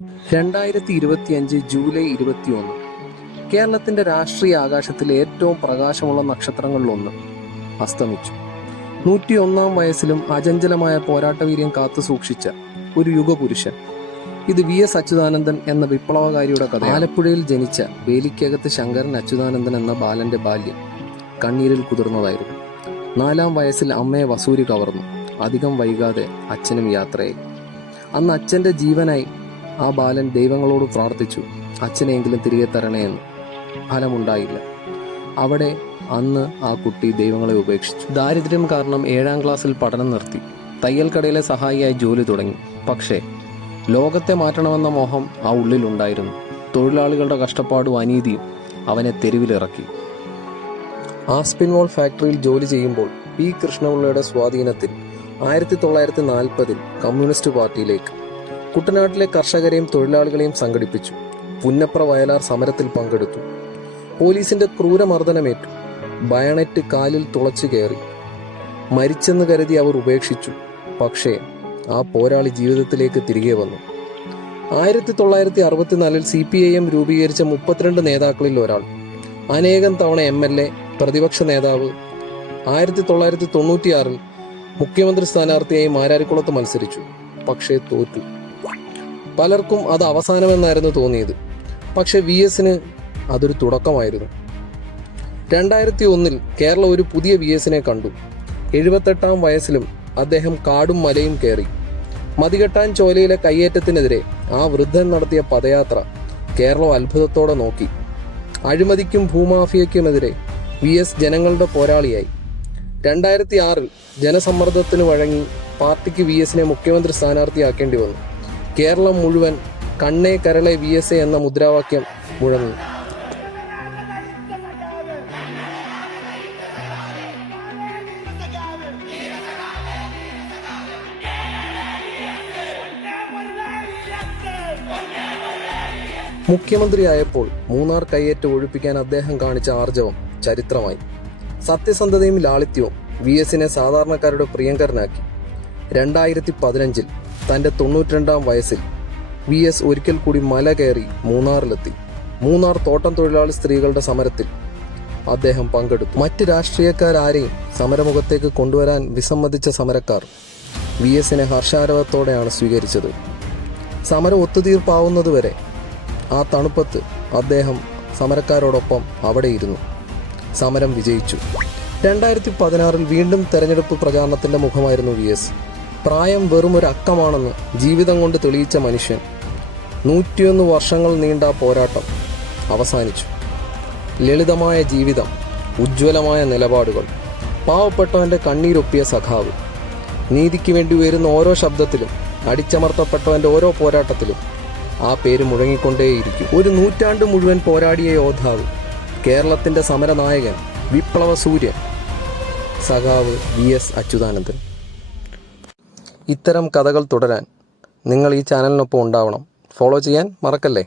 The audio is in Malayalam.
2025 ജൂലൈ 21 കേരളത്തിന്റെ രാഷ്ട്രീയ ആകാശത്തിലെ ഏറ്റവും പ്രകാശമുള്ള നക്ഷത്രങ്ങളിലൊന്ന് അസ്തമിച്ചു. 101 വയസ്സിലും അചഞ്ചലമായ പോരാട്ടവീര്യം കാത്തു സൂക്ഷിച്ച ഒരു യുഗപുരുഷൻ. ഇത് VS അച്യുതാനന്ദൻ എന്ന വിപ്ലവകാരിയുടെ കഥ. ആലപ്പുഴയിൽ ജനിച്ച വേലിക്കകത്ത് ശങ്കരൻ അച്യുതാനന്ദൻ എന്ന ബാലന്റെ ബാല്യം കണ്ണീരിൽ കുതിർന്നതായിരുന്നു. 4-ാം വയസ്സിൽ അമ്മയെ വസൂരി കവർന്നു. അധികം വൈകാതെ അച്ഛനും യാത്രയായി. അന്ന് അച്ഛൻ്റെ ജീവനായി ആ ബാലൻ ദൈവങ്ങളോട് പ്രാർത്ഥിച്ചു, അച്ഛനെയെങ്കിലും തിരികെ തരണേ എന്ന്. ഫലമുണ്ടായില്ല. അവിടെ അന്ന് ആ കുട്ടി ദൈവങ്ങളെ ഉപേക്ഷിച്ചു. ദാരിദ്ര്യം കാരണം 7-ാം ക്ലാസ്സിൽ പഠനം നിർത്തി. തയ്യൽ കടയിലെ സഹായിയായി ജോലി തുടങ്ങി. പക്ഷേ ലോകത്തെ മാറ്റണമെന്ന മോഹം ആ ഉള്ളിലുണ്ടായിരുന്നു. തൊഴിലാളികളുടെ കഷ്ടപ്പാടും അനീതിയും അവനെ തെരുവിലിറക്കി. ആസ്പിൻവോൾ ഫാക്ടറിയിൽ ജോലി ചെയ്യുമ്പോൾ പി കൃഷ്ണപിള്ളയുടെ സ്വാധീനത്തിൽ 1940-ൽ കമ്മ്യൂണിസ്റ്റ് പാർട്ടിയിലേക്ക്. കുട്ടനാട്ടിലെ കർഷകരെയും തൊഴിലാളികളെയും സംഘടിപ്പിച്ചു. പുന്നപ്ര വയലാർ സമരത്തിൽ പങ്കെടുത്തു. പോലീസിന്റെ ക്രൂരമർദ്ദനമേറ്റു. ബയണറ്റ് കാലിൽ തുളച്ചു കയറി. മരിച്ചെന്ന് കരുതി അവർ ഉപേക്ഷിച്ചു. പക്ഷേ ആ പോരാളി ജീവിതത്തിലേക്ക് തിരികെ വന്നു. 1964-ൽ CPIM രൂപീകരിച്ച 32 നേതാക്കളിൽ ഒരാൾ. അനേകം തവണ MLA, പ്രതിപക്ഷ നേതാവ്. 1996-ൽ മുഖ്യമന്ത്രി സ്ഥാനാർത്ഥിയായി മാരാരിക്കുളത്ത് മത്സരിച്ചു. പക്ഷേ തോറ്റു. പലർക്കും അത് അവസാനമെന്നായിരുന്നു തോന്നിയത്. പക്ഷെ VSന് അതൊരു തുടക്കമായിരുന്നു. 2001-ൽ കേരളം ഒരു പുതിയ VSനെ കണ്ടു. 78-ാം വയസ്സിലും അദ്ദേഹം കാടും മലയും കയറി. മതികെട്ടാൻ ചോലയിലെ കയ്യേറ്റത്തിനെതിരെ ആ വൃദ്ധൻ നടത്തിയ പദയാത്ര കേരളം അത്ഭുതത്തോടെ നോക്കി. അഴിമതിക്കും ഭൂമാഫിയയ്ക്കുമെതിരെ VS ജനങ്ങളുടെ പോരാളിയായി. 2006-ൽ ജനസമ്മർദ്ദത്തിന് വഴങ്ങി പാർട്ടിക്ക് VSനെ മുഖ്യമന്ത്രി സ്ഥാനാർത്ഥിയാക്കേണ്ടി വന്നു. കേരളം മുഴുവൻ കണ്ണേ കരളെ VS എന്ന മുദ്രാവാക്യം മുഴങ്ങി. മുഖ്യമന്ത്രിയായപ്പോൾ മൂന്നാർ കയ്യേറ്റം ഒഴിപ്പിക്കാൻ അദ്ദേഹം കാണിച്ച ആർജവം ചരിത്രമായി. സത്യസന്ധതയും ലാളിത്യവും VSനെ സാധാരണക്കാരുടെ പ്രിയങ്കരനാക്കി. 2015-ൽ തൻ്റെ 92-ാം വയസ്സിൽ VS ഒരിക്കൽ കൂടി മല കയറി മൂന്നാറിലെത്തി. മൂന്നാർ തോട്ടം തൊഴിലാളി സ്ത്രീകളുടെ സമരത്തിൽ അദ്ദേഹം പങ്കെടുത്തു. മറ്റ് രാഷ്ട്രീയക്കാരെയും സമരമുഖത്തേക്ക് കൊണ്ടുവരാൻ വിസമ്മതിച്ച സമരക്കാർ VSനെ ഹർഷാരവത്തോടെയാണ് സ്വീകരിച്ചത്. സമരം ഒത്തുതീർപ്പാവുന്നതുവരെ ആ തണുപ്പത്ത് അദ്ദേഹം സമരക്കാരോടൊപ്പം അവിടെയിരുന്നു. സമരം വിജയിച്ചു. 2016-ൽ വീണ്ടും തെരഞ്ഞെടുപ്പ് പ്രചാരണത്തിന്റെ മുഖമായിരുന്നു VS. പ്രായം വെറും ഒരു അക്കമാണെന്ന് ജീവിതം കൊണ്ട് തെളിയിച്ച മനുഷ്യൻ. 101 വർഷങ്ങൾ നീണ്ട പോരാട്ടം അവസാനിച്ചു. ലളിതമായ ജീവിതം, ഉജ്ജ്വലമായ നിലപാടുകൾ, പാവപ്പെട്ടവന്റെ കണ്ണീരൊപ്പിയ സഖാവ്. നീതിക്ക് വേണ്ടി ഉയരുന്ന ഓരോ ശബ്ദത്തിലും, അടിച്ചമർത്തപ്പെട്ടവന്റെ ഓരോ പോരാട്ടത്തിലും ആ പേര് മുഴങ്ങിക്കൊണ്ടേയിരിക്കും. ഒരു നൂറ്റാണ്ട് മുഴുവൻ പോരാടിയ യോദ്ധാവ്, കേരളത്തിന്റെ സമരനായകൻ, വിപ്ലവ സൂര്യൻ, സഖാവ് VS അച്യുതാനന്ദൻ. ഇത്തരം കഥകൾ തുടരാൻ നിങ്ങൾ ഈ ചാനലിനൊപ്പം ഉണ്ടാവണം. ഫോളോ ചെയ്യാൻ മറക്കല്ലേ.